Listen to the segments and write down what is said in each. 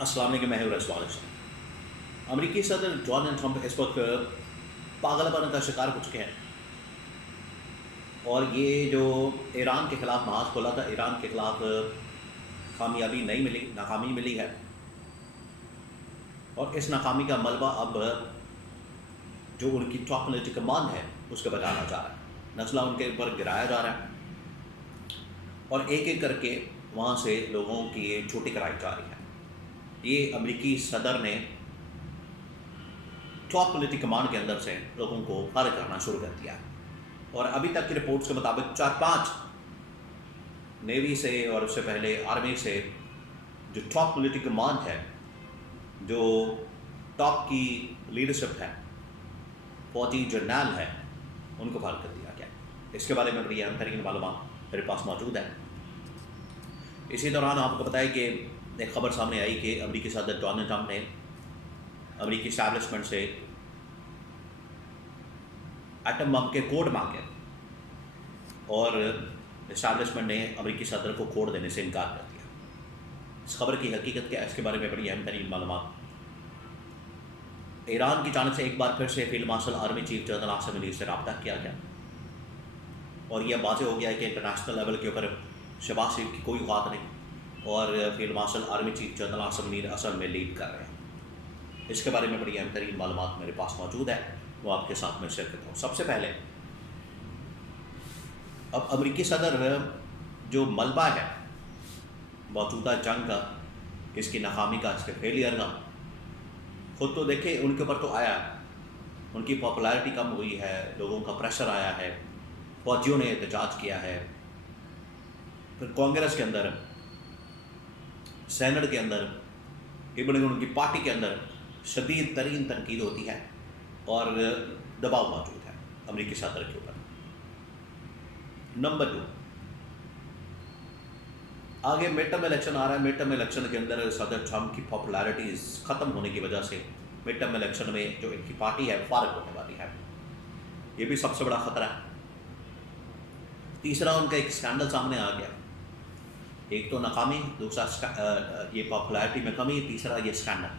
अस्सलाम वालेकुम, मैं हूं रसवाल हसन। अमेरिकी सदर डोनाल्ड ट्रंप इस वक्त पागलपन का शिकार हो चुके हैं और ये जो ईरान के ख़िलाफ़ महाज खोला था, ईरान के ख़िलाफ़ कामयाबी नहीं मिली, नाकामी मिली है और इस नाकामी का मलबा अब जो उनकी टॉप मिलिट्री कमांड है उसके पर डाला जा रहा है। नस्ला उनके ऊपर गिराया जा रहा है और एक एक करके वहाँ से लोगों की छुट्टी कराई जा रही है। ये अमेरिकी सदर ने टॉप मिलिट्री कमांड के अंदर से लोगों को खारिज करना शुरू कर दिया है और अभी तक की रिपोर्ट्स के मुताबिक 4-5 नेवी से और उससे पहले आर्मी से जो टॉप मिलिट्री कमांड है, जो टॉप की लीडरशिप है, फौजी जर्नल है, उनको खारिज कर दिया गया। इसके बारे में बड़ी अहम तरीन मालूमात मेरे पास मौजूद है। इसी दौरान आपको बताया कि एक खबर सामने आई कि अमेरिकी सदर डोनाल्ड ट्रंप ने अमेरिकी एस्टैब्लिशमेंट से एटम बम के कोड मांगे और एस्टैब्लिशमेंट ने अमेरिकी सदर को कोड देने से इनकार कर दिया। इस खबर की हकीकत क्या है, इसके बारे में बड़ी अहम तरीन मालूमात। ईरान की जानिब से एक बार फिर से field marshal army chief general Asim Munir से रब्ता किया गया और यह वाज़ेह हो गया है कि इंटरनेशनल लेवल के ऊपर शहबाज शरीफ की कोई औकात नहीं और field marshal army chief general Asim Munir असल में लीड कर रहे हैं। इसके बारे में बड़ी अहम तरीन मालूमात मेरे पास मौजूद है, वो आपके साथ में शेयर करता हूँ। सबसे पहले अब अमेरिकी सदर जो मलबा है मौजूदा जंग का, इसकी नाकामी का, इसके फेलियर का, खुद तो देखे उनके ऊपर तो आया, उनकी पॉपुलैरिटी कम हुई है, लोगों का प्रेशर आया है, फौजियों ने एहतजाज किया है, फिर कांग्रेस के अंदर, सेनेट के अंदर, इवन उनकी पार्टी के अंदर शदीद तरीन तनकीद होती है और दबाव मौजूद है अमेरिकी सदर के ऊपर। नंबर 2, आगे मिड टर्म इलेक्शन आ रहा है। मिड टर्म इलेक्शन के अंदर सदर ट्रंप की पॉपुलैरिटी ख़त्म होने की वजह से मिड टर्म इलेक्शन में जो इनकी पार्टी है फारग होने वाली है। ये भी सबसे बड़ा ख़तरा है। तीसरा, उनका एक स्कैंडल सामने आ गया, एक तो नाकामी, दूसरा ये पॉपुलैरिटी में कमी, तीसरा ये स्कैंडल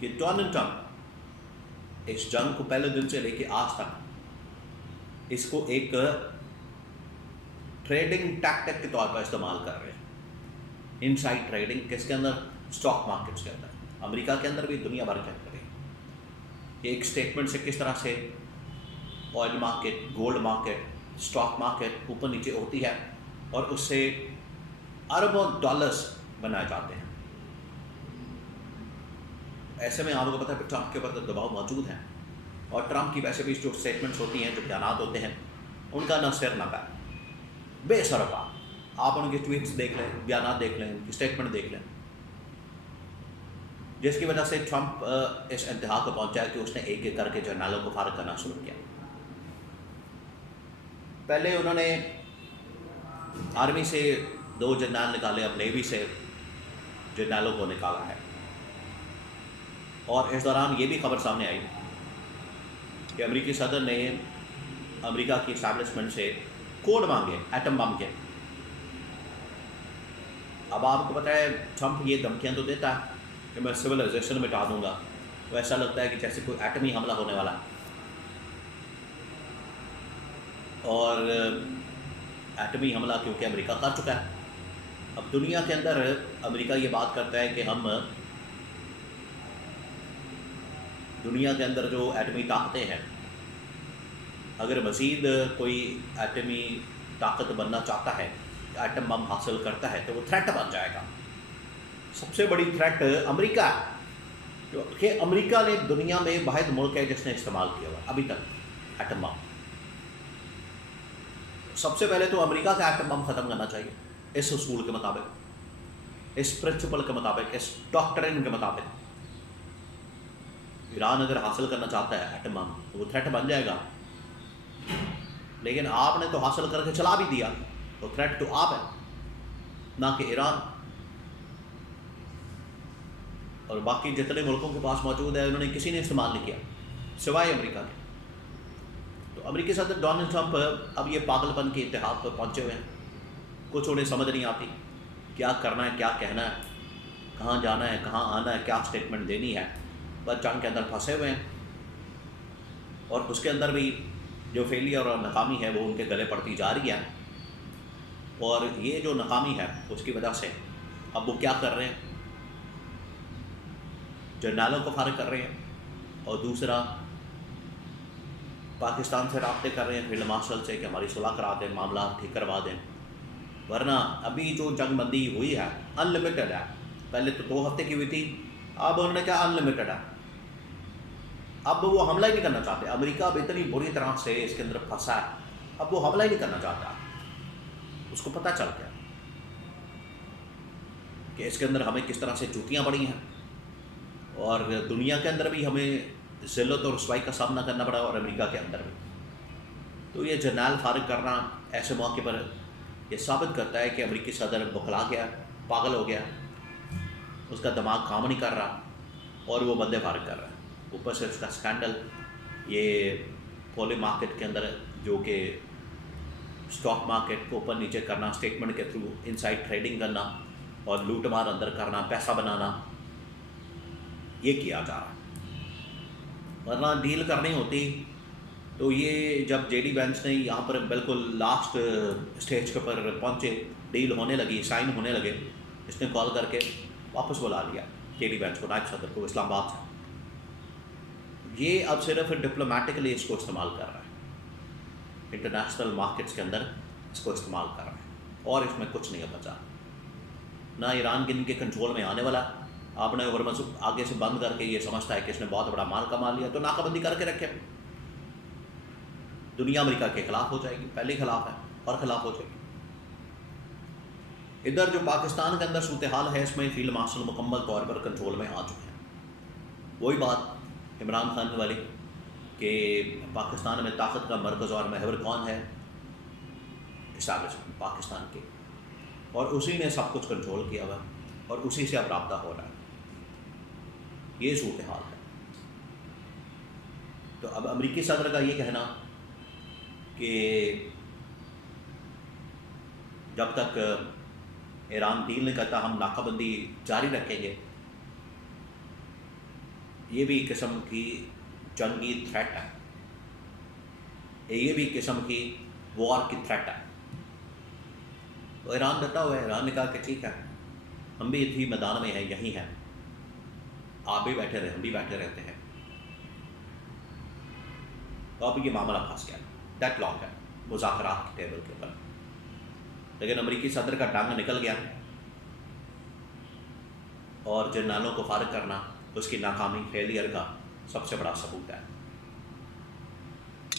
कि डोनाल्ड ट्रंप इस जंग को पहले दिन से लेके आज तक इसको एक ट्रेडिंग टैक्टिक के तौर पर इस्तेमाल कर रहे हैं। इनसाइड ट्रेडिंग किसके अंदर? स्टॉक मार्केट्स के अंदर, अमेरिका के अंदर भी, दुनिया भर के अंदर भी। एक स्टेटमेंट से किस तरह से oil market, gold market, stock market ऊपर नीचे होती है और उससे अरबों डॉलर्स बनाए जाते हैं। ऐसे में आपको पता है ट्रंप के ऊपर तो दबाव मौजूद है और ट्रंप की वैसे भी जो स्टेटमेंट्स होती हैं, जो बयानात होते हैं, उनका ना सिर ना पैर, बेसरपा। आप उनके ट्वीट्स देख लें, बयानात देख लें, उनकी स्टेटमेंट देख लें, जिसकी वजह से ट्रंप इस इंतहा को पहुंचा है कि उसने एक एक करके जर्नलों को फारिग करना शुरू किया। पहले उन्होंने आर्मी से 2 जर्नल निकाले, अब नेवी से जर्नलों को निकाला है और इस दौरान ये भी खबर सामने आई कि अमेरिकी सदर ने अमेरिका की एस्टैब्लिशमेंट से कोड मांगे एटम बम के। अब आपको पता है ट्रंप ये धमकियां तो देता है कि मैं सिविलाइजेशन मिटा दूंगा, तो ऐसा लगता है कि जैसे कोई एटमी हमला होने वाला है और एटमी हमला क्योंकि अमेरिका कर चुका है। अब दुनिया के अंदर अमेरिका ये बात करता है कि हम दुनिया के अंदर जो एटमी ताकतें हैं, अगर मज़ीद कोई एटमी ताकत बनना चाहता है, एटम बम हासिल करता है, तो वो थ्रेट बन जाएगा। सबसे बड़ी थ्रेट अमेरिका है, क्योंकि अमेरिका ने दुनिया में वाहिद मुल्क है जिसने इस्तेमाल किया हुआ अभी तक एटम बम। सबसे पहले तो अमेरिका का एटम बम ख़त्म करना चाहिए इस उसूल के मुताबिक, इस प्रिंसिपल के मुताबिक, इस डॉक्ट्रिन के मुताबिक। ईरान अगर हासिल करना चाहता है एटम बम तो वो थ्रेट बन जाएगा, लेकिन आपने तो हासिल करके चला भी दिया, तो थ्रेट तो आप है ना कि ईरान। और बाकी जितने मुल्कों के पास मौजूद है उन्होंने किसी ने इस्तेमाल नहीं किया सिवाय अमेरिका के। तो अमेरिकी सदर डोनाल्ड ट्रंप अब ये पागलपन के इंतहा पर पहुंचे हुए हैं। कुछ उन्हें समझ नहीं आती क्या करना है, क्या कहना है। कहाँ जाना है, कहाँ आना है, क्या स्टेटमेंट देनी है, बस जंग के अंदर फंसे हुए हैं। और उसके अंदर भी जो फेलियर और नाकामी है वो उनके गले पड़ती जा रही है। और ये जो नाकामी है उसकी वजह से अब वो क्या कर रहे हैं, जर्नलों को फारिग कर रहे हैं, और दूसरा पाकिस्तान से रब्ते कर रहे हैं फील्ड मार्शल से कि हमारी सुलह करा दें, मामला ठीक करवा दें। वरना अभी जो जंगबंदी हुई है अनलिमिटेड है। पहले तो 2 हफ्ते की हुई थी, अब उन्होंने क्या अनलिमिटेड है। अब वो हमला ही नहीं करना चाहते। अमेरिका अब इतनी बुरी तरह से इसके अंदर फंसा है, अब वो हमला ही नहीं करना चाहता। उसको पता चल गया कि इसके अंदर हमें किस तरह से चूतियाँ पड़ी हैं, और दुनिया के अंदर भी हमें ज़िल्लत और रुसवाई का सामना करना पड़ा, और अमेरिका के अंदर भी। तो ये जर्नल फारिग करना ऐसे मौके पर ये साबित करता है कि अमेरिकी सदर बौखला गया, पागल हो गया, उसका दिमाग काम नहीं कर रहा, और वो बंदे फारिग कर रहा है। ऊपर से उसका स्कैंडल, ये पॉली मार्केट के अंदर जो कि स्टॉक मार्केट को ऊपर नीचे करना, स्टेटमेंट के थ्रू इनसाइड ट्रेडिंग करना और लूट मार अंदर करना, पैसा बनाना, ये किया जा रहा है। वरना डील करनी होती तो ये जब जेडी वेंस ने यहाँ पर बिल्कुल लास्ट स्टेज के ऊपर पहुँचे, डील होने लगी, साइन होने लगे, इसने कॉल करके वापस बुला लिया जेडी वेंस को, नायब सदर को, इस्लामाबाद से। ये अब सिर्फ डिप्लोमेटिकली इसको इस्तेमाल कर रहा है, इंटरनेशनल मार्केट्स के अंदर इसको इस्तेमाल कर रहा है, और इसमें कुछ नहीं बचा। ना ईरान इनके कंट्रोल में आने वाला। आपने हरमुज़ आगे से बंद करके ये समझता है कि इसने बहुत बड़ा माल कमा लिया, तो नाकाबंदी करके रखे। दुनिया अमेरिका के खिलाफ हो जाएगी, पहले ही खिलाफ है और खिलाफ हो जाएगी। इधर जो पाकिस्तान के अंदर सूरत हाल है, इसमें फील्ड मार्शल मुकम्मल तौर पर कंट्रोल में आ चुके हैं। वही बात इमरान खान वाली कि पाकिस्तान में ताकत का मरकज़ और महवर कौन है, इस्टेब्लिशमेंट पाकिस्तान की, और उसी ने सब कुछ कंट्रोल किया हुआ, और उसी से अब राब्ता हो रहा है। ये सूरत हाल है। तो अब अमेरिकी सदर का ये कहना कि जब तक ईरान डील नहीं करता हम नाकाबंदी जारी रखेंगे, ये भी किस्म की जंगी थ्रेट है, ये भी किस्म की वॉर की थ्रेट है। तो ईरान डटा हुआ है। ईरान ने कहा कि ठीक है, हम भी इसी मैदान में हैं, यहीं हैं, आप भी बैठे रहे, हम भी बैठे रहते हैं। तो अब ये मामला फंस गया, डेडलॉक है मुज़ाकरात की टेबल के ऊपर। लेकिन अमेरिकी सदर का टांग निकल गया, और जर्नलों को फारिग करना उसकी नाकामी, फेलियर का सबसे बड़ा सबूत है।